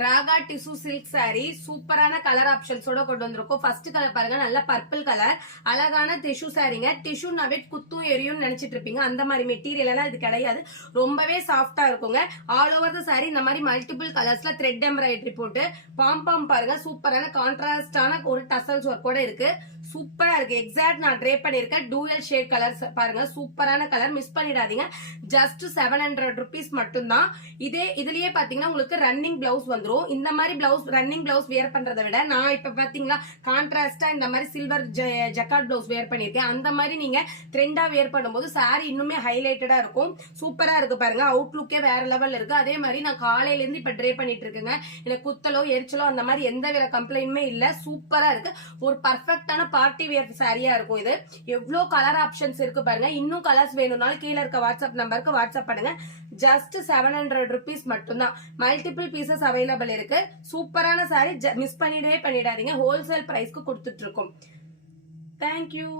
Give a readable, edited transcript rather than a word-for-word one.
Raaga tissue silk sorry சூப்பரான colour ஆப்ஷன்ஸோட கொண்டு வந்திருக்கோம். ஃபர்ஸ்ட் கலர் பாருங்க, நல்ல பர்பிள் கலர், அழகான டிஷ்யூ சாரிங்க. டிஷ்யூனாவே குத்தும் எரியும் நினைச்சிட்டு இருப்பீங்க, அந்த மாதிரி மெட்டீரியல் எல்லாம் இது கிடையாது. ரொம்பவே சாஃப்டா இருக்குங்க. ஆல் ஓவர் த சாரி இந்த மாதிரி மல்டிபிள் கலர்ஸ்ல த்ரெட் எம்ப்ராய்டரி போட்டு பாம் பாருங்க, சூப்பரான கான்ட்ராஸ்டான ஒரு டசல்ஸ் ஒர்க்கோட இருக்கு. சூப்பரா இருக்கு. எக்ஸாக்ட் நான் ட்ரே பண்ணிருக்கேன். டூயல் ஷேட் கலர்ஸ் பாருங்க, சூப்பரான கலர், மிஸ் பண்ணிடாதீங்க. ஜஸ்ட் 700 rupees மட்டும்தான். இதுலயே பாத்தீங்கன்னா உங்களுக்கு ரன்னிங் பிளவுஸ் வந்துரும். இந்த மாதிரி பிளவுஸ் ரன்னிங் பிளவுஸ் வேர் பண்றதை விட நான் இப்ப பாத்தீங்களா கான்ட்ராஸ்டா இந்த மாதிரி சில்வர் ஜக்கார்ட் பிளவுஸ் வேர் பண்ணிருக்கேன். அந்த மாதிரி நீங்க ட்ரெண்டா வேர் பண்ணும்போது சாரி இன்னுமே ஹைலைட்டடா இருக்கும். சூப்பரா இருக்கு பாருங்க. அவுட்லுக்கே வேற லெவல் இருக்கு. அதே மாதிரி நான் காலையில இருந்து இப்ப ட்ரே பண்ணிட்டு இருக்கேங்க. எனக்கு குத்தலோ எரிச்சலோ அந்த மாதிரி எந்த வித கம்ப்ளைண்ட்மே இல்ல. சூப்பரா இருக்கு. ஒரு பர்ஃபெக்டான பார்ட்டி வேர் சாரியா இருக்கும். இது எவ்வளவு கலர் ஆப்ஷன்ஸ் இருக்கு பாருங்க. இன்னும் கலர்ஸ் வேணும்னாலும் கீழே இருக்க வாட்ஸ்அப் நம்பருக்கு வாட்ஸ்அப் பண்ணுங்க. ஜஸ்ட் 700 rupees மட்டும்தான். மல்டிபிள் பீசஸ் அவைலபிள் இருக்கு. சூப்பரான சாரி, மிஸ் பண்ணிடாதீங்க. ஹோல்சேல் பிரைஸ்க்கு கொடுத்துட்டு இருக்கோம். தேங்க்யூ.